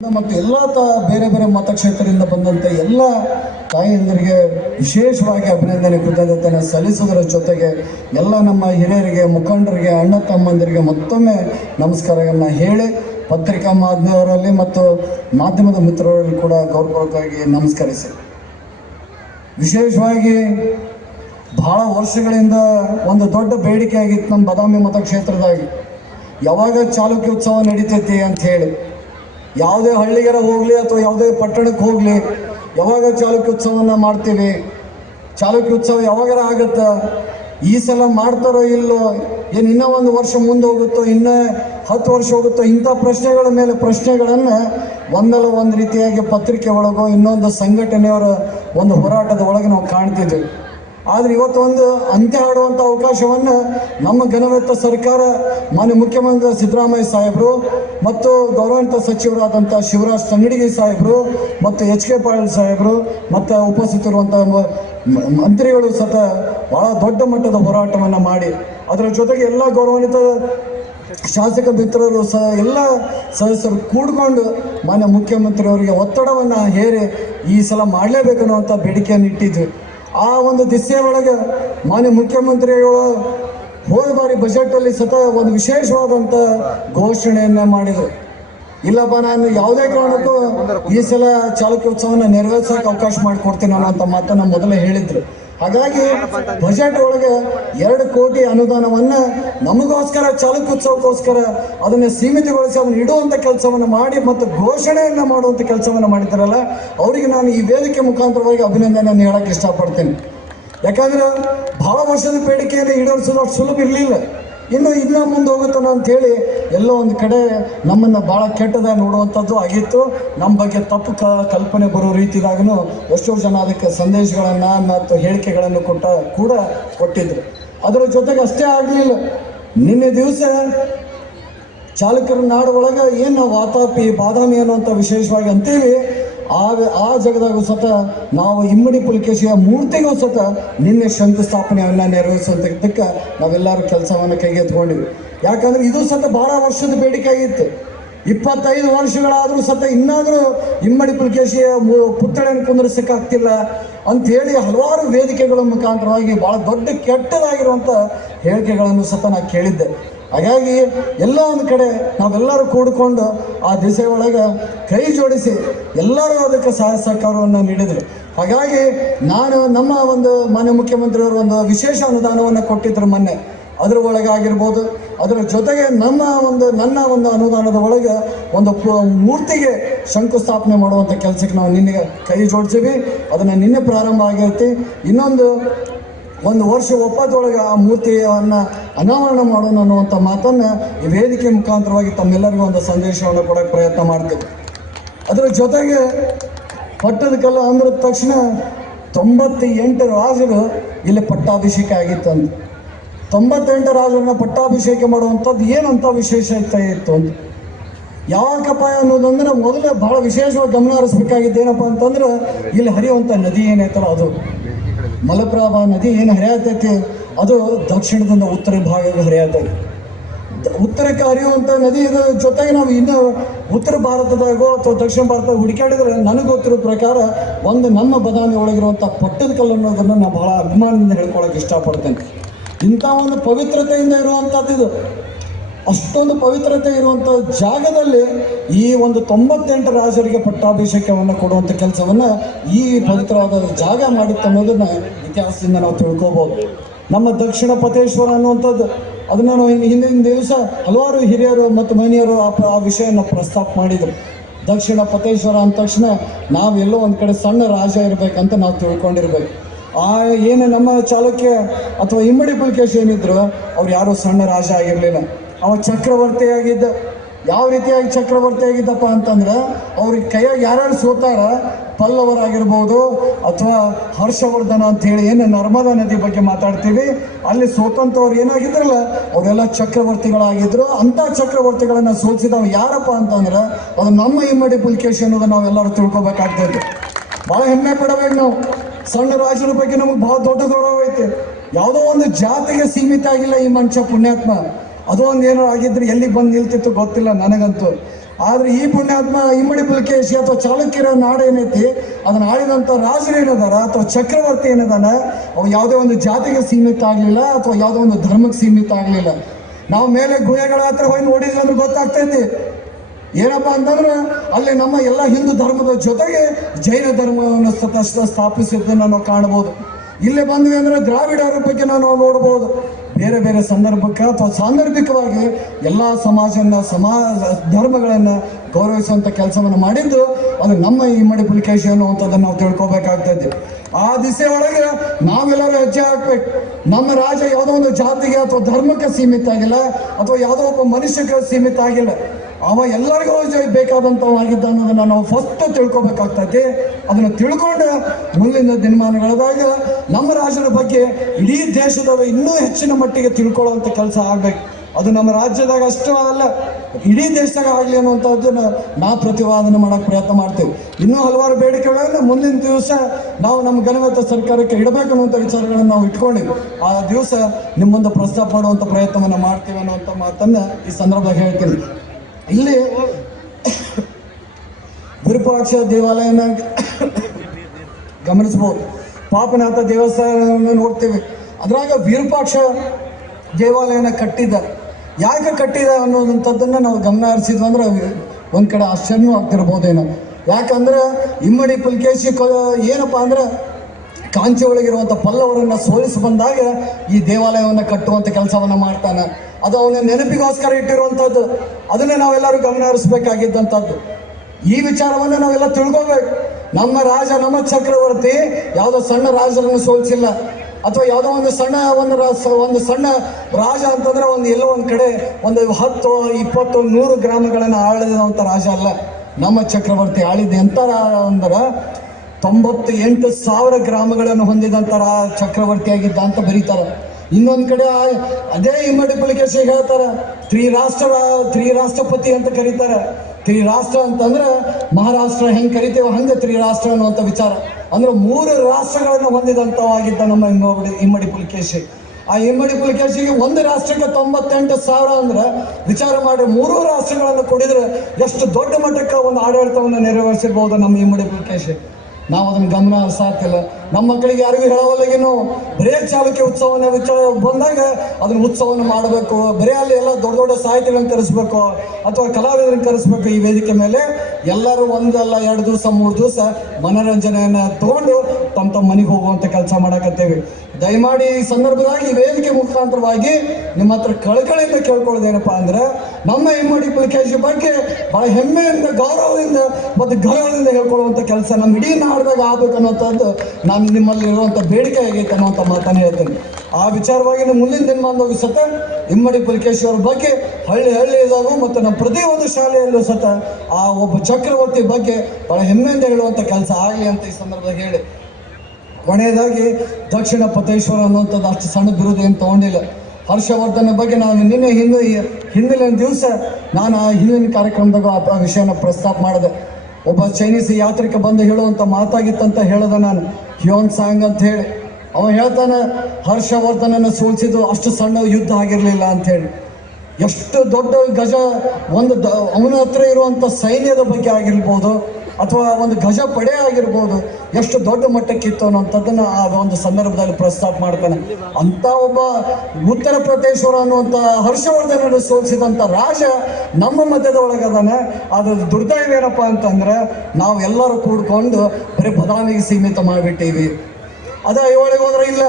ಮತ್ತು ಎಲ್ಲ ಬೇರೆ ಬೇರೆ ಮತಕ್ಷೇತ್ರದಿಂದ ಬಂದಂಥ ಎಲ್ಲ ತಾಯಿಯಂದರಿಗೆ ವಿಶೇಷವಾಗಿ ಅಭಿನಂದನೆ ಕೃತಜ್ಞತೆಯನ್ನು ಸಲ್ಲಿಸುವುದರ ಜೊತೆಗೆ ಎಲ್ಲ ನಮ್ಮ ಹಿರಿಯರಿಗೆ ಮುಖಂಡರಿಗೆ ಅಣ್ಣ ತಮ್ಮಂದಿರಿಗೆ ಮತ್ತೊಮ್ಮೆ ನಮಸ್ಕಾರಗಳನ್ನು ಹೇಳಿ ಪತ್ರಿಕಾ ಮಾಧ್ಯಮದವರಲ್ಲಿ ಮತ್ತು ಮಾಧ್ಯಮದ ಮಿತ್ರರಲ್ಲಿ ಕೂಡ ಗೌರವವಾಗಿ ನಮಸ್ಕರಿಸಿ ವಿಶೇಷವಾಗಿ ಬಹಳ ವರ್ಷಗಳಿಂದ ಒಂದು ದೊಡ್ಡ ಬೇಡಿಕೆ ಆಗಿತ್ತು ನಮ್ಮ ಬಾದಾಮಿ ಮತಕ್ಷೇತ್ರದಾಗಿ ಯಾವಾಗ ಚಾಲುಕ್ಯೋತ್ಸವ ನಡೀತೈತಿ ಅಂತ ಹೇಳಿ ಯಾವುದೇ ಹಳ್ಳಿಗರ ಹೋಗಲಿ ಅಥವಾ ಯಾವುದೇ ಪಟ್ಟಣಕ್ಕೆ ಹೋಗಲಿ ಯಾವಾಗ ಚಾಲುಕ್ಯೋತ್ಸವವನ್ನು ಮಾಡ್ತೀವಿ, ಚಾಲುಕ್ಯೋತ್ಸವ ಯಾವಾಗಾರ ಆಗುತ್ತಾ, ಈ ಸಲ ಮಾಡ್ತಾರೋ ಇಲ್ಲೋ, ಏನು ಇನ್ನೂ ಒಂದು ವರ್ಷ ಮುಂದೆ ಹೋಗುತ್ತೋ, ಇನ್ನೂ 10 ವರ್ಷ ಹೋಗುತ್ತೋ, ಇಂಥ ಪ್ರಶ್ನೆಗಳ ಮೇಲೆ ಪ್ರಶ್ನೆಗಳನ್ನು ಒಂದಲ್ಲ ಒಂದು ರೀತಿಯಾಗಿ ಪತ್ರಿಕೆ ಒಳಗೋ ಇನ್ನೊಂದು ಸಂಘಟನೆಯವರ ಒಂದು ಹೋರಾಟದ ಒಳಗೆ ನಾವು ಕಾಣ್ತಿದ್ವಿ. ಆದರೆ ಇವತ್ತು ಒಂದು ಅಂತ್ಯ ಹಾಡುವಂಥ ಅವಕಾಶವನ್ನು ನಮ್ಮ ಘನವೆತ್ತ ಸರ್ಕಾರ ಮಾನ್ಯ ಮುಖ್ಯಮಂತ್ರಿ ಸಿದ್ದರಾಮಯ್ಯ ಸಾಹೇಬರು ಮತ್ತು ಗೌರವಾನ್ವಿತ ಸಚಿವರಾದಂಥ ಶಿವರಾಜ್ ತಂಗಡಗಿ ಸಾಹೇಬರು ಮತ್ತು HK ಪಾಟೀಲ್ ಸಾಹೇಬರು ಮತ್ತು ಉಪಸ್ಥಿತರಿರುವಂಥ ಮಂತ್ರಿಗಳು ಸತ ಭಾಳ ದೊಡ್ಡ ಮಟ್ಟದ ಹೋರಾಟವನ್ನು ಮಾಡಿ ಅದರ ಜೊತೆಗೆ ಎಲ್ಲ ಗೌರವಾನ್ವಿತ ಶಾಸಕ ಮಿತ್ರರು ಸಹ ಎಲ್ಲ ಸದಸ್ಯರು ಕೂಡ್ಕೊಂಡು ಮಾನ್ಯ ಮುಖ್ಯಮಂತ್ರಿಯವರಿಗೆ ಒತ್ತಡವನ್ನು ಹೇರಿ ಈ ಸಲ ಮಾಡಲೇಬೇಕನ್ನುವಂಥ ಬೇಡಿಕೆಯನ್ನು ಇಟ್ಟಿದ್ವಿ. ಆ ಒಂದು ದಿಸೆ ಒಳಗೆ ಮಾನ್ಯ ಮುಖ್ಯಮಂತ್ರಿಗಳು ಹೋದ ಬಾರಿ ಬಜೆಟಲ್ಲಿ ಸತ ಒಂದು ವಿಶೇಷವಾದಂಥ ಘೋಷಣೆಯನ್ನು ಮಾಡಿದರು. ಇಲ್ಲಪ್ಪ, ನಾನು ಯಾವುದೇ ಕಾರಣಕ್ಕೂ ಈ ಸಲ ಚಾಲುಕ್ಯೋತ್ಸವನ ನೆರವೇರಿಸೋಕೆ ಅವಕಾಶ ಮಾಡಿಕೊಡ್ತೀನಿ ಅನ್ನೋಂಥ ಮಾತನ್ನು ಮೊದಲೇ ಹೇಳಿದರು. ಹಾಗಾಗಿ ಬಜೆಟ್ ಒಳಗೆ 2 ಕೋಟಿ ಅನುದಾನವನ್ನು ನಮಗೋಸ್ಕರ ಚಾಲುಕ್ಯೋತ್ಸವಕ್ಕೋಸ್ಕರ ಅದನ್ನು ಸೀಮಿತಗೊಳಿಸಿ ಅದನ್ನು ಇಡುವಂಥ ಕೆಲಸವನ್ನು ಮಾಡಿ ಮತ್ತು ಘೋಷಣೆಯನ್ನು ಮಾಡುವಂಥ ಕೆಲಸವನ್ನು ಮಾಡಿದ್ದಾರಲ್ಲ, ಅವರಿಗೆ ನಾನು ಈ ವೇದಿಕೆ ಮುಖಾಂತರವಾಗಿ ಅಭಿನಂದನೆಯನ್ನು ಹೇಳೋಕ್ಕೆ ಇಷ್ಟಪಡ್ತೀನಿ. ಯಾಕಂದರೆ ಭಾಳ ವರ್ಷದ ಬೇಡಿಕೆಯನ್ನು ಈಡೇರಿಸೋದು ಅಷ್ಟು ಸುಲಭ ಇರಲಿಲ್ಲ. ಇನ್ನೂ ಮುಂದೆ ಹೋಗುತ್ತಾನ ಅಂಥೇಳಿ ಎಲ್ಲೋ ಒಂದು ಕಡೆ ನಮ್ಮನ್ನು ಭಾಳ ಕೆಟ್ಟದಾಗಿ ನೋಡುವಂಥದ್ದು ಆಗಿತ್ತು. ನಮ್ಮ ಬಗ್ಗೆ ತಪ್ಪು ಕಲ್ಪನೆ ಬರೋ ರೀತಿದಾಗೂ ಎಷ್ಟೋ ಜನ ಅದಕ್ಕೆ ಸಂದೇಶಗಳನ್ನು ಮತ್ತು ಹೇಳಿಕೆಗಳನ್ನು ಕೂಡ ಕೊಟ್ಟಿದ್ರು. ಅದರ ಜೊತೆಗೆ ಅಷ್ಟೇ ಆಗಲಿಲ್ಲ, ನಿನ್ನೆ ದಿವಸ ಚಾಲುಕ್ಯರ ನಾಡು ಒಳಗೆ ಏನು ನಾವು ವಾತಾಪಿ ಬಾದಾಮಿ ಅನ್ನುವಂಥ ವಿಶೇಷವಾಗಿ ಅಂತೀವಿ, ಆ ಜಾಗದಾಗೂ ಸತ ನಾವು ಇಮ್ಮಡಿ ಪುಲಕೇಶಿಯ ಮೂರ್ತಿಗೂ ಸತ ನಿನ್ನೆ ಶಂಕುಸ್ಥಾಪನೆಯನ್ನು ನೆರವೇರಿಸುವಂಥದ್ದಕ್ಕೆ ನಾವೆಲ್ಲರೂ ಕೆಲಸವನ್ನು ಕೈಗೆತ್ಕೊಂಡಿವಿ. ಯಾಕಂದರೆ ಇದು ಸತ ಭಾಳ ವರ್ಷದ ಬೇಡಿಕೆ ಆಗಿತ್ತು. 25 ವರ್ಷಗಳಾದರೂ ಸತ ಇನ್ನಾದರೂ ಇಮ್ಮಡಿ ಪುಲಕೇಶಿಯ ಪುತ್ಥಳಿಯನ್ನು ಕುಂದಿರಿಸೋಕ್ಕಾಗ್ತಿಲ್ಲ ಅಂಥೇಳಿ ಹಲವಾರು ವೇದಿಕೆಗಳ ಮುಖಾಂತರವಾಗಿ ಭಾಳ ದೊಡ್ಡ ಕೆಟ್ಟದಾಗಿರುವಂಥ ಹೇಳಿಕೆಗಳನ್ನು ಸತ ನಾನು ಕೇಳಿದ್ದೆ. ಹಾಗಾಗಿ ಎಲ್ಲ ಒಂದು ಕಡೆ ನಾವೆಲ್ಲರೂ ಕೂಡಿಕೊಂಡು ಆ ದಿಸೆ ಒಳಗೆ ಕೈ ಜೋಡಿಸಿ ಎಲ್ಲರೂ ಅದಕ್ಕೆ ಸಹಾಯ ಸಹಕಾರವನ್ನು ನೀಡಿದರು. ಹಾಗಾಗಿ ನಾನು ನಮ್ಮ ಒಂದು ಮಾನ್ಯ ಮುಖ್ಯಮಂತ್ರಿಯವರು ಒಂದು ವಿಶೇಷ ಅನುದಾನವನ್ನು ಕೊಟ್ಟಿದ್ದರು ಮೊನ್ನೆ, ಅದರ ಒಳಗೆ ಆಗಿರ್ಬೋದು. ಅದರ ಜೊತೆಗೆ ನನ್ನ ಒಂದು ಅನುದಾನದ ಒಳಗೆ ಒಂದು ಮೂರ್ತಿಗೆ ಶಂಕುಸ್ಥಾಪನೆ ಮಾಡುವಂಥ ಕೆಲಸಕ್ಕೆ ನಾವು ನಿನ್ನೆ ಕೈ ಜೋಡಿಸಿವಿ. ಅದನ್ನು ನಿನ್ನೆ ಪ್ರಾರಂಭ ಆಗೈತಿ. ಒಂದು ವರ್ಷ ಒಪ್ಪತ್ತೊಳಗೆ ಆ ಮೂರ್ತಿಯನ್ನು ಅನಾವರಣ ಮಾಡೋಣ ಅನ್ನುವಂಥ ಮಾತನ್ನು ಈ ವೇದಿಕೆ ಮುಖಾಂತರವಾಗಿ ತಮ್ಮೆಲ್ಲರಿಗೂ ಒಂದು ಸಂದೇಶವನ್ನು ಕೊಡೋಕ್ಕೆ ಪ್ರಯತ್ನ ಮಾಡ್ತೀವಿ. ಅದರ ಜೊತೆಗೆ ಪಟ್ಟದಕಲ್ಲು ಅಂದ ತಕ್ಷಣ 98 ರಾಜರು ಇಲ್ಲಿ ಪಟ್ಟಾಭಿಷೇಕ ಆಗಿತ್ತಂತ. 98 ರಾಜರನ್ನ ಪಟ್ಟಾಭಿಷೇಕ ಮಾಡುವಂಥದ್ದು ಏನಂತ ವಿಶೇಷತೆ ಇತ್ತು ಅಂತ ಯಾಕಪ್ಪ ಅನ್ನೋದಂದ್ರೆ, ಮೊದಲೇ ಭಾಳ ವಿಶೇಷವಾಗಿ ಗಮನ ಹರಿಸ್ಬೇಕಾಗಿದ್ದೇನಪ್ಪ ಅಂತಂದ್ರೆ, ಇಲ್ಲಿ ಹರಿಯುವಂಥ ನದಿ ಏನೈತಲ್ಲ, ಅದು ಮಲಪ್ರಭಾ ನದಿ ಏನು ಹರಿಯತೈತಿ, ಅದು ದಕ್ಷಿಣದಿಂದ ಉತ್ತರ ಭಾಗಕ್ಕೆ ಹರಿಯತೈತಿ. ಉತ್ತರಕ್ಕೆ ಹರಿಯುವಂಥ ನದಿ ಇದರ ಜೊತೆಗೆ ನಾವು ಇನ್ನು ಉತ್ತರ ಭಾರತದಾಗೋ ಅಥವಾ ದಕ್ಷಿಣ ಭಾರತದಾಗ ಹುಡುಕಾಡಿದ್ರೆ ನನಗೆ ಗೊತ್ತಿರೋ ಪ್ರಕಾರ ಒಂದು ನಮ್ಮ ಬಾದಾಮಿ ಒಳಗಿರುವಂಥ ಪಟ್ಟದಕಲ್ಲು ಅನ್ನೋದನ್ನು ನಾನು ಭಾಳ ಅಭಿಮಾನದಿಂದ ಹೇಳ್ಕೊಳ್ಳೋಕೆ ಇಷ್ಟಪಡ್ತೇನೆ. ಇಂಥ ಒಂದು ಪವಿತ್ರತೆಯಿಂದ ಇರುವಂಥದ್ದು ಇದು. ಅಷ್ಟೊಂದು ಪವಿತ್ರತೆ ಇರುವಂಥ ಜಾಗದಲ್ಲಿ ಈ ಒಂದು 98 ರಾಜರಿಗೆ ಪಟ್ಟಾಭಿಷೇಕವನ್ನು ಕೊಡುವಂಥ ಕೆಲಸವನ್ನು ಈ ಪವಿತ್ರವಾದ ಜಾಗ ಮಾಡಿತ್ತು ಅನ್ನೋದನ್ನು ಇತಿಹಾಸದಿಂದ ನಾವು ತಿಳ್ಕೊಬೋದು. ನಮ್ಮ ದಕ್ಷಿಣ ಪತೇಶ್ವರ ಅನ್ನುವಂಥದ್ದು ಅದನ್ನು ನಾವು ಹಿಂದಿನ ದಿವಸ ಹಲವಾರು ಹಿರಿಯರು ಮತ್ತು ಮಹಿಳೆಯರು ಆ ವಿಷಯವನ್ನು ಪ್ರಸ್ತಾಪ ಮಾಡಿದರು. ದಕ್ಷಿಣ ಪತೇಶ್ವರ ಅಂದ ತಕ್ಷಣ ನಾವೆಲ್ಲೋ ಒಂದು ಕಡೆ ಸಣ್ಣ ರಾಜ ಇರಬೇಕಂತ ನಾವು ತಿಳ್ಕೊಂಡಿರ್ಬೇಕು. ಏನು ನಮ್ಮ ಚಾಲುಕ್ಯ ಅಥವಾ ಇಮ್ಮಡಿ ಪುಲಕೇಶಿ ಏನಿದ್ರು ಅವ್ರು ಯಾರೂ ಸಣ್ಣ ರಾಜ ಆಗಿರಲಿಲ್ಲ. ಅವ ಚಕ್ರವರ್ತಿಯಾಗಿದ್ದ. ಯಾವ ರೀತಿಯಾಗಿ ಚಕ್ರವರ್ತಿಯಾಗಿದ್ದಪ್ಪ ಅಂತಂದ್ರೆ, ಅವ್ರಿಗೆ ಕೈಯಾಗಿ ಯಾರ್ಯಾರು ಸೋತಾರ, ಪಲ್ಲವರಾಗಿರ್ಬೋದು ಅಥವಾ ಹರ್ಷವರ್ಧನ ಅಂಥೇಳಿ ಏನು ನರ್ಮದಾ ನದಿ ಬಗ್ಗೆ ಮಾತಾಡ್ತೀವಿ, ಅಲ್ಲಿ ಸೋತಂಥವ್ರು ಏನಾಗಿದ್ರಲ್ಲ ಅವರೆಲ್ಲ ಚಕ್ರವರ್ತಿಗಳಾಗಿದ್ದರು. ಅಂಥ ಚಕ್ರವರ್ತಿಗಳನ್ನು ಸೋಲಿಸಿದವು ಯಾರಪ್ಪ ಅಂತಂದ್ರೆ ಅದು ನಮ್ಮ ಇಮ್ಮಡಿ ಪುಲಕೇಶಿ ಅನ್ನೋದನ್ನು ನಾವೆಲ್ಲರೂ ತಿಳ್ಕೊಬೇಕಾಗ್ತೈತೆ. ಭಾಳ ಹೆಮ್ಮೆ ಪಡಬೇಕು ನಾವು. ಸಣ್ಣ ರಾಜರ ಬಗ್ಗೆ ನಮಗೆ ಭಾಳ ದೊಡ್ಡ ಗೌರವ ಐತೆ. ಯಾವುದೋ ಒಂದು ಜಾತಿಗೆ ಸೀಮಿತ ಆಗಿಲ್ಲ ಈ ಮನುಷ್ಯ, ಪುಣ್ಯಾತ್ಮ. ಅದು ಒಂದು ಏನೋ ಆಗಿದ್ರೆ ಎಲ್ಲಿಗೆ ಬಂದು ನಿಲ್ತಿತ್ತು ಗೊತ್ತಿಲ್ಲ ನನಗಂತೂ. ಆದ್ರೆ ಈ ಪುಣ್ಯಾತ್ಮ ಇಮ್ಮಡಿ ಪುಲಕೇಶಿ ಅಥವಾ ಚಾಲುಕ್ಯರ ನಾಡು ಏನೈತಿ ಅದನ್ನ ಆಳಿದಂಥ ರಾಜರು ಏನದಾರ ಅಥವಾ ಚಕ್ರವರ್ತಿ ಏನದಾನ ಅವು ಯಾವುದೇ ಒಂದು ಜಾತಿಗೆ ಸೀಮಿತ ಆಗಲಿಲ್ಲ ಅಥವಾ ಯಾವುದೋ ಒಂದು ಧರ್ಮಕ್ಕೆ ಸೀಮಿತ ಆಗಲಿಲ್ಲ. ನಾವು ಮೇಲೆ ಗುಹೆಗಳ ಹತ್ರ ಹೋಗಿ ನೋಡಿದ್ವಿ ಅಂದ್ರೆ ಗೊತ್ತಾಗ್ತೈತಿ ಏನಪ್ಪ ಅಂತಂದ್ರೆ ಅಲ್ಲಿ ನಮ್ಮ ಎಲ್ಲ ಹಿಂದೂ ಧರ್ಮದ ಜೊತೆಗೆ ಜೈನ ಧರ್ಮವನ್ನು ಸ್ಥಾಪಿಸಿದ್ದನ್ನು ನಾವು ಕಾಣ್ಬೋದು. ಇಲ್ಲಿ ಬಂದ್ವಿ ಅಂದ್ರೆ ದ್ರಾವಿಡರ ಬಗ್ಗೆ ನಾವು ನೋಡ್ಬೋದು. ಬೇರೆ ಬೇರೆ ಸಂದರ್ಭಕ್ಕೆ ಅಥವಾ ಸಾಂದರ್ಭಿಕವಾಗಿ ಎಲ್ಲ ಧರ್ಮಗಳನ್ನು ಗೌರವಿಸುವಂಥ ಕೆಲಸವನ್ನು ಮಾಡಿದ್ದು ಅದು ನಮ್ಮ ಇಮ್ಮಡಿ ಪುಲಕೇಶಿ ಅನ್ನುವಂಥದ್ದನ್ನು ನಾವು ತಿಳ್ಕೊಬೇಕಾಗ್ತದೆ. ಆ ದಿಸೆ ಒಳಗೆ ನಾವೆಲ್ಲರೂ ಹೆಜ್ಜೆ ಹಾಕ್ಬೇಕು. ನಮ್ಮ ರಾಜ ಯಾವುದೋ ಒಂದು ಜಾತಿಗೆ ಅಥವಾ ಧರ್ಮಕ್ಕೆ ಸೀಮಿತ ಆಗಿಲ್ಲ ಅಥವಾ ಯಾವುದೋ ಒಬ್ಬ ಮನುಷ್ಯಕ್ಕೆ ಸೀಮಿತ ಆಗಿಲ್ಲ. ಅವ ಎಲ್ಲರಿಗೂ ಬೇಕಾದಂಥವಾಗಿದ್ದ ಅನ್ನೋದನ್ನು ನಾವು ಫಸ್ಟ್ ತಿಳ್ಕೊಬೇಕಾಗ್ತೈತಿ. ಅದನ್ನು ತಿಳ್ಕೊಂಡು ಮುಂದಿನ ದಿನಮಾನಗಳದಾಗ ನಮ್ಮ ರಾಜನ ಬಗ್ಗೆ ಇಡೀ ದೇಶದವರು ಇನ್ನೂ ಹೆಚ್ಚಿನ ಮಟ್ಟಿಗೆ ತಿಳ್ಕೊಳ್ಳುವಂಥ ಕೆಲಸ ಆಗ್ಬೇಕು. ಅದು ನಮ್ಮ ರಾಜ್ಯದಾಗ ಅಷ್ಟೇ ಅಲ್ಲ, ಇಡೀ ದೇಶದಾಗ ಆಗಲಿ ಅನ್ನುವಂಥದ್ದನ್ನು ನಾವು ಪ್ರತಿಪಾದನೆ ಮಾಡೋಕ್ಕೆ ಪ್ರಯತ್ನ ಮಾಡ್ತೇವೆ. ಇನ್ನೂ ಹಲವಾರು ಬೇಡಿಕೆಗಳನ್ನು ಮುಂದಿನ ದಿವಸ ನಾವು ನಮ್ಮ ಘನವತ್ತ ಸರ್ಕಾರಕ್ಕೆ ಇಡಬೇಕು ಅನ್ನುವಂಥ ವಿಚಾರಗಳನ್ನು ನಾವು ಇಟ್ಕೊಂಡಿವಿ. ಆ ದಿವಸ ನಿಮ್ಮ ಮುಂದೆ ಪ್ರಸ್ತಾಪ ಮಾಡುವಂಥ ಪ್ರಯತ್ನವನ್ನು ಮಾಡ್ತೀವಿ ಅನ್ನುವಂಥ ಮಾತನ್ನು ಈ ಸಂದರ್ಭದಾಗ ಹೇಳ್ತೀನಿ. ಇಲ್ಲಿ ವಿರೂಪಾಕ್ಷ ದೇವಾಲಯನ ಗಮನಿಸ್ಬೋದು. ಪಾಪನಾಥ ದೇವಸ್ಥಾನವನ್ನು ನೋಡ್ತೀವಿ. ಅದ್ರಾಗ ವಿರೂಪಾಕ್ಷ ದೇವಾಲಯನ ಕಟ್ಟಿದ ಯಾಕೆ ಕಟ್ಟಿದ ಅನ್ನೋದಂಥದ್ದನ್ನು ನಾವು ಗಮನ ಹರಿಸಿದ್ವಿ ಅಂದ್ರೆ ಒಂದು ಕಡೆ ಆಶ್ಚರ್ಯವೂ ಆಗ್ತಿರ್ಬೋದೇನೋ. ಯಾಕಂದ್ರೆ ಇಮ್ಮಡಿ ಪುಲಕೇಶಿ ಏನಪ್ಪ ಅಂದ್ರೆ ಕಾಂಚಿ ಒಳಗಿರುವಂಥ ಪಲ್ಲವರನ್ನು ಸೋಲಿಸಿ ಬಂದಾಗ ಈ ದೇವಾಲಯವನ್ನು ಕಟ್ಟುವಂಥ ಕೆಲಸವನ್ನು ಮಾಡ್ತಾನೆ. ಅದು ಅವನ ನೆನಪಿಗೋಸ್ಕರ ಇಟ್ಟಿರುವಂಥದ್ದು. ಅದನ್ನೇ ನಾವೆಲ್ಲರೂ ಗಮನ ಹರಿಸ್ಬೇಕಾಗಿದ್ದಂಥದ್ದು. ಈ ವಿಚಾರವನ್ನು ನಾವೆಲ್ಲ ತಿಳ್ಕೊಬೇಕು. ನಮ್ಮ ರಾಜ, ನಮ್ಮ ಚಕ್ರವರ್ತಿ ಯಾವುದೋ ಸಣ್ಣ ರಾಜರನ್ನು ಸೋಲಿಸಿಲ್ಲ ಅಥವಾ ಯಾವುದೋ ಒಂದು ಸಣ್ಣ ರಾಜ ಅಂತಂದ್ರೆ ಎಲ್ಲೋ ಒಂದು ಕಡೆ 10, 20, 100 ಗ್ರಾಮಗಳನ್ನು ಆಳಿದಂಥ ರಾಜ ಅಲ್ಲ. ನಮ್ಮ ಚಕ್ರವರ್ತಿ ಆಳಿದ ಎಂಥ ಅಂದ್ರೆ 98,000 ಗ್ರಾಮಗಳನ್ನು ಹೊಂದಿದಂಥ ಚಕ್ರವರ್ತಿಯಾಗಿದ್ದ ಅಂತ ಬರೀತಾರೆ. ಇನ್ನೊಂದು ಕಡೆ ಅದೇ ಇಮ್ಮಡಿ ಪುಲಕೇಶಿ ಹೇಳ್ತಾರೆ ತ್ರಿರಾಷ್ಟ್ರಪತಿ ಅಂತ ಕರೀತಾರೆ. ತ್ರಿರಾಷ್ಟ್ರ ಅಂತಂದ್ರೆ ಮಹಾರಾಷ್ಟ್ರ ಹೆಂಗೆ ಕರಿತೇವೆ ಹಂಗೆ ತ್ರಿರಾಷ್ಟ್ರ ಅನ್ನುವಂಥ ವಿಚಾರ. ಅಂದ್ರೆ 3 ರಾಷ್ಟ್ರಗಳನ್ನು ಹೊಂದಿದಂಥವಾಗಿದ್ದ ನಮ್ಮ ಇಮ್ಮಡಿ ಪುಲಕೇಶಿ. ಆ ಇಮ್ಮಡಿ ಪುಲಕೇಶಿಗೆ ಒಂದು ರಾಷ್ಟ್ರಕ್ಕೆ 98,000 ಅಂದ್ರೆ ವಿಚಾರ ಮಾಡಿ 3 ರಾಷ್ಟ್ರಗಳನ್ನು ಕೊಡಿದ್ರೆ ಎಷ್ಟು ದೊಡ್ಡ ಮಟ್ಟಕ್ಕೆ ಒಂದು ಆಡಳಿತವನ್ನು ನೆರವೇರಿಸಿರ್ಬೋದು ನಮ್ಮ ಇಮ್ಮಡಿ ಪುಲಕೇಶಿ. ನಾವು ಅದನ್ನು ಗಮನ ಹರಿಸಾತಿಲ್ಲ. ನಮ್ಮ ಮಕ್ಕಳಿಗೆ ಯಾರಿಗೂ ಹೇಳೋವಲ್ಲಿಗೇನು ಬರೇ ಚಾಲುಕ್ಯ ಉತ್ಸವನ ಬಂದಾಗ ಅದನ್ನು ಉತ್ಸವವನ್ನು ಮಾಡಬೇಕು, ಬರೀ ಅಲ್ಲಿ ಎಲ್ಲ ದೊಡ್ಡ ದೊಡ್ಡ ಸಾಹಿತಿಗಳನ್ನು ಕರೆಸ್ಬೇಕು ಅಥವಾ ಕಲಾವಿದರನ್ನು ಕರೆಸ್ಬೇಕು. ಈ ವೇದಿಕೆ ಮೇಲೆ ಎಲ್ಲರೂ 1 ಅಲ್ಲ 2 ದಿವಸ 3 ದಿವಸ ಮನೋರಂಜನೆಯನ್ನು ತಗೊಂಡು ತಮ್ಮ ಮನೆಗೆ ಹೋಗುವಂಥ ಕೆಲಸ ಮಾಡಕತ್ತೇವೆ. ದಯಮಾಡಿ ಈ ಸಂದರ್ಭವಾಗಿ ಈ ವೇದಿಕೆ ಮುಖಾಂತರವಾಗಿ ನಿಮ್ಮ ಹತ್ರ ಕಳಕಳಿಯಿಂದ ಕೇಳ್ಕೊಳ್ಳೋದೇನಪ್ಪ ಅಂದ್ರೆ ನಮ್ಮ ಇಮ್ಮಡಿ ಪುಲಕೇಶಿ ಬಗ್ಗೆ ಬಹಳ ಹೆಮ್ಮೆಯಿಂದ, ಗೌರವದಿಂದ ಮತ್ತು ಗರ್ವದಿಂದ ಹೇಳ್ಕೊಳ್ಳುವಂಥ ಕೆಲಸ ನಮ್ಮ ಇಡೀ ನಾಡದಾಗ ಆಗ್ಬೇಕು ಅನ್ನೋಂಥದ್ದು ನಾನು ನಿಮ್ಮಲ್ಲಿ ಇರುವಂಥ ಬೇಡಿಕೆ ಆಗೈತೆ ಅನ್ನೋಂಥ ಮಾತನ್ನು ಹೇಳ್ತೇನೆ. ಆ ವಿಚಾರವಾಗಿ ಮುಂದಿನ ದಿನಮಾನದಾಗ ಸತ ಇಮ್ಮಡಿ ಪುಲಕೇಶಿ ಅವ್ರ ಬಗ್ಗೆ ಹಳ್ಳಿಯದಾಗೂ ಮತ್ತು ನಮ್ಮ ಪ್ರತಿಯೊಂದು ಶಾಲೆಯಲ್ಲೂ ಸತ ಆ ಒಬ್ಬ ಚಕ್ರವರ್ತಿ ಬಗ್ಗೆ ಬಹಳ ಹೆಮ್ಮೆಯಿಂದ ಹೇಳುವಂಥ ಕೆಲಸ ಆಗಲಿ ಅಂತ ಈ ಸಂದರ್ಭದಾಗ ಹೇಳಿ, ಕೊನೆಯದಾಗಿ ದಕ್ಷಿಣ ಪತೇಶ್ವರ ಅನ್ನುವಂಥದ್ದು ಅಷ್ಟು ಸಣ್ಣ ಬಿರುದು ಏನು ತೊಗೊಂಡಿಲ್ಲ. ಹರ್ಷವರ್ಧನ ಬಗ್ಗೆ ನಾನು ಹಿಂದಿನ ದಿವಸ ನಾನು ಆ ಹಿಂದಿನ ಕಾರ್ಯಕ್ರಮದಾಗ ಆ ವಿಷಯನ ಪ್ರಸ್ತಾಪ ಮಾಡಿದೆ. ಒಬ್ಬ ಚೈನೀಸ್ ಯಾತ್ರಿಕ ಬಂದು ಹೇಳುವಂಥ ಮಾತಾಗಿತ್ತಂತ ಹೇಳಿದೆ ನಾನು, ಹ್ಯೋನ್ ಸಾಂಗ್ ಅಂತ ಹೇಳಿ. ಅವ ಹೇಳ್ತಾನೆ ಹರ್ಷವರ್ಧನನ ಸೋಲಿಸಿದ್ದು ಅಷ್ಟು ಸಣ್ಣ ಯುದ್ಧ ಆಗಿರಲಿಲ್ಲ ಅಂಥೇಳಿ. ಎಷ್ಟು ದೊಡ್ಡ ಗಜ ಅವನ ಹತ್ರ ಇರುವಂಥ ಸೈನ್ಯದ ಬಗ್ಗೆ ಆಗಿರ್ಬೋದು ಅಥವಾ ಒಂದು ಗಜ ಪಡೆ ಆಗಿರ್ಬೋದು ಎಷ್ಟು ದೊಡ್ಡ ಮಟ್ಟಕ್ಕಿತ್ತು ಅನ್ನೋಂಥದ್ದನ್ನು ಆ ಒಂದು ಸಂದರ್ಭದಲ್ಲಿ ಪ್ರಸ್ತಾಪ ಮಾಡ್ತಾನೆ. ಅಂಥ ಒಬ್ಬ ಉತ್ತರ ಪ್ರದೇಶ್ವರ ಅನ್ನುವಂಥ ಹರ್ಷವರ್ಧನನ್ನು ಸೋಲಿಸಿದಂಥ ರಾಜ ನಮ್ಮ ಮಧ್ಯದ ಒಳಗದಾನೆ. ಅದ್ರ ದುರ್ದೈವ ಏನಪ್ಪ ಅಂತಂದ್ರೆ ನಾವೆಲ್ಲರೂ ಕೂಡ್ಕೊಂಡು ಬರೀ ಬದಾಮಿಗೆ ಸೀಮಿತ ಮಾಡಿಬಿಟ್ಟೀವಿ. ಅದು ಐಹೊಳೆಗೆ ಹೋದ್ರೆ ಇಲ್ಲ,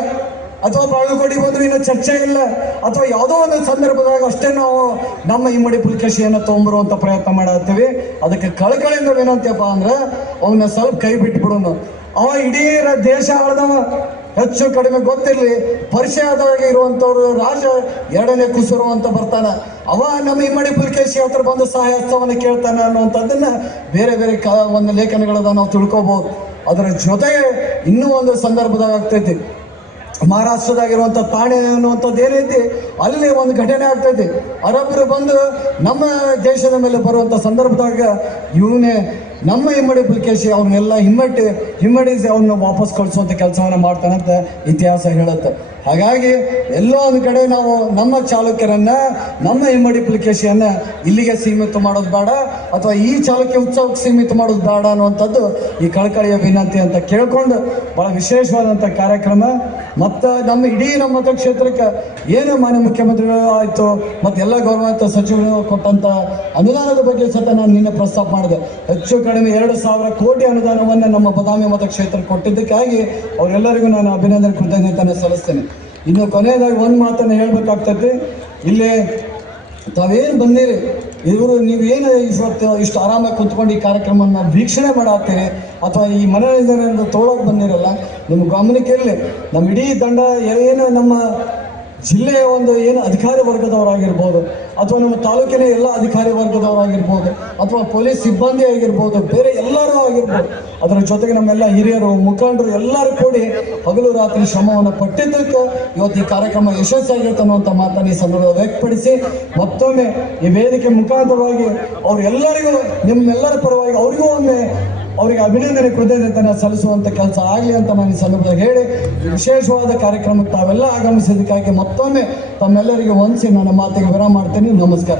ಅಥವಾ ಬಾಗಲಕೋಟೆಗೆ ಹೋದ್ರೆ ಇನ್ನೂ ಚರ್ಚೆ ಇಲ್ಲ, ಅಥವಾ ಯಾವುದೋ ಒಂದು ಸಂದರ್ಭದಾಗ ಅಷ್ಟೇ ನಾವು ನಮ್ಮ ಇಮ್ಮಡಿ ಪುಲಕೇಶಿಯನ್ನು ತೊಗೊಂಬರುವಂಥ ಪ್ರಯತ್ನ ಮಾಡತ್ತೀವಿ. ಅದಕ್ಕೆ ಕಳಕಳಿಯಿಂದ ಏನಂತಪ್ಪ ಅಂದ್ರೆ ಅವನ್ನ ಸ್ವಲ್ಪ ಕೈ ಬಿಟ್ಬಿಡೋನು. ಅವ ಇಡೀ ದೇಶ ಆಳ್ದವ, ಹೆಚ್ಚು ಕಡಿಮೆ ಗೊತ್ತಿರಲಿ ಪರಿಚಯದಾಗ ಇರುವಂಥವ್ರು ರಾಜ 2ನೇ ಕುಸುರು ಅಂತ ಬರ್ತಾನೆ. ಅವ ನಮ್ಮ ಇಮ್ಮಡಿ ಪುಲಕೇಶಿ ಹತ್ರ ಬಂದು ಸಹಾಯ ಹಸ್ತವನ್ನು ಕೇಳ್ತಾನೆ ಅನ್ನುವಂಥದ್ದನ್ನ ಬೇರೆ ಬೇರೆ ಒಂದು ಲೇಖನಗಳನ್ನ ನಾವು ತಿಳ್ಕೊಬೋದು. ಅದರ ಜೊತೆಗೆ ಇನ್ನೂ ಒಂದು ಸಂದರ್ಭದಾಗ ಆಗ್ತೈತಿ, ಮಹಾರಾಷ್ಟ್ರದಾಗಿರುವಂಥ ತಾಣೆ ಅನ್ನುವಂಥದ್ದು ಏನೈತಿ ಅಲ್ಲಿ ಒಂದು ಘಟನೆ ಆಗ್ತೈತಿ. ಅರಬ್ಬರು ಬಂದು ನಮ್ಮ ದೇಶದ ಮೇಲೆ ಬರುವಂಥ ಸಂದರ್ಭದಾಗ ಇವನೇ ನಮ್ಮ ಇಮ್ಮಡಿ ಪುಲಿಕೇಶಿ ಅವ್ರನ್ನೆಲ್ಲ ಹಿಮ್ಮಡಿಸಿ ಅವ್ರನ್ನ ವಾಪಸ್ ಕಳಿಸುವಂಥ ಕೆಲಸವನ್ನು ಮಾಡ್ತಾನಂತ ಇತಿಹಾಸ ಹೇಳುತ್ತೆ. ಹಾಗಾಗಿ ಎಲ್ಲೋ ಒಂದು ಕಡೆ ನಾವು ನಮ್ಮ ಚಾಲುಕ್ಯರನ್ನ, ನಮ್ಮ ಇಮ್ಮಡಿ ಪುಲಿಕೇಶಿಯನ್ನ ಇಲ್ಲಿಗೆ ಸೀಮಿತ ಮಾಡೋದು ಬೇಡ, ಅಥವಾ ಈ ಚಾಲುಕ್ಯ ಉತ್ಸವಕ್ಕೆ ಸೀಮಿತ ಮಾಡೋದು ಬೇಡ ಅನ್ನುವಂಥದ್ದು ಈ ಕಳಕಳಿಯ ವಿನಂತಿ ಅಂತ ಕೇಳ್ಕೊಂಡು, ಭಾಳ ವಿಶೇಷವಾದಂಥ ಕಾರ್ಯಕ್ರಮ. ಮತ್ತು ನಮ್ಮ ಮತಕ್ಷೇತ್ರಕ್ಕೆ ಏನು ಮಾನ್ಯ ಮುಖ್ಯಮಂತ್ರಿಗಳು ಆಯಿತು ಮತ್ತು ಎಲ್ಲ ಗೌರವಾನ್ವಿತ ಸಚಿವರು ಕೊಟ್ಟಂಥ ಅನುದಾನದ ಬಗ್ಗೆ ಸತ ನಾನು ನಿನ್ನೆ ಪ್ರಸ್ತಾಪ ಮಾಡಿದೆ. ಹೆಚ್ಚು ಕಡಿಮೆ 2,000 ಕೋಟಿ ಅನುದಾನವನ್ನು ನಮ್ಮ ಬದಾಮಿ ಮತಕ್ಷೇತ್ರಕ್ಕೆ ಕೊಟ್ಟಿದ್ದಕ್ಕಾಗಿ ಅವರೆಲ್ಲರಿಗೂ ನಾನು ಅಭಿನಂದನೆ ಕೃತಜ್ಞತೆಯನ್ನು ಸಲ್ಲಿಸ್ತೇನೆ. ಇನ್ನು ಕೊನೆಯದಾಗಿ ಒಂದು ಮಾತನ್ನು ಹೇಳಬೇಕಾಗ್ತದೆ. ಇಲ್ಲಿ ತಾವೇನು ಬಂದಿರಿ, ನೀವೇನು ಇಷ್ಟು ಆರಾಮಾಗಿ ಕುಂತ್ಕೊಂಡು ಈ ಕಾರ್ಯಕ್ರಮವನ್ನು ವೀಕ್ಷಣೆ ಮಾಡಾಗ್ತೀರಿ ಅಥವಾ ಈ ಮನೋರಂಜನೆಯನ್ನು ತೊಗೊಳಕ್ಕೆ ಬಂದಿರಲ್ಲ, ನಿಮ್ಮ ಗಮನಕ್ಕೆ ಇರಲಿ, ನಮ್ಮ ಇಡೀ ತಂಡ ಏನು ನಮ್ಮ ಜಿಲ್ಲೆಯ ಒಂದು ಏನು ಅಧಿಕಾರಿ ವರ್ಗದವರಾಗಿರ್ಬೋದು, ಅಥವಾ ನಮ್ಮ ತಾಲೂಕಿನ ಎಲ್ಲ ಅಧಿಕಾರಿ ವರ್ಗದವರಾಗಿರ್ಬೋದು, ಅಥವಾ ಪೊಲೀಸ್ ಸಿಬ್ಬಂದಿ ಆಗಿರ್ಬೋದು, ಬೇರೆ ಎಲ್ಲರೂ ಆಗಿರ್ಬೋದು, ಅದರ ಜೊತೆಗೆ ನಮ್ಮೆಲ್ಲ ಹಿರಿಯರು, ಮುಖಂಡರು ಎಲ್ಲರೂ ಕೂಡಿ ಹಗಲು ರಾತ್ರಿ ಶ್ರಮವನ್ನು ಪಟ್ಟಿದ್ದಕ್ಕೆ ಇವತ್ತು ಈ ಕಾರ್ಯಕ್ರಮ ಯಶಸ್ಸಾಗಿರುತ್ತೆ ಅನ್ನುವಂಥ ಮಾತನ್ನು ಈ ಸಂದರ್ಭ ವ್ಯಕ್ತಪಡಿಸಿ, ಮತ್ತೊಮ್ಮೆ ಈ ವೇದಿಕೆ ಮುಖಾಂತರವಾಗಿ ಅವರೆಲ್ಲರಿಗೂ, ನಿಮ್ಮೆಲ್ಲರ ಪರವಾಗಿ ಅವರಿಗೆ ಅಭಿನಂದನೆ ಕೃತಜ್ಞತೆಯನ್ನು ಸಲ್ಲಿಸುವಂಥ ಕೆಲಸ ಆಗಲಿ ಅಂತ ನಾನು ಈ ಸಂದರ್ಭದಲ್ಲಿ ಹೇಳಿ, ವಿಶೇಷವಾದ ಕಾರ್ಯಕ್ರಮಕ್ಕೆ ತಾವೆಲ್ಲ ಆಗಮಿಸಿದ್ದಕ್ಕಾಗಿ ಮತ್ತೊಮ್ಮೆ ತಮ್ಮೆಲ್ಲರಿಗೆ ವಂದಿಸಿ ನನ್ನ ಮಾತಿಗೆ ವಿರಾಮ ಮಾಡ್ತೀನಿ. ನಮಸ್ಕಾರ.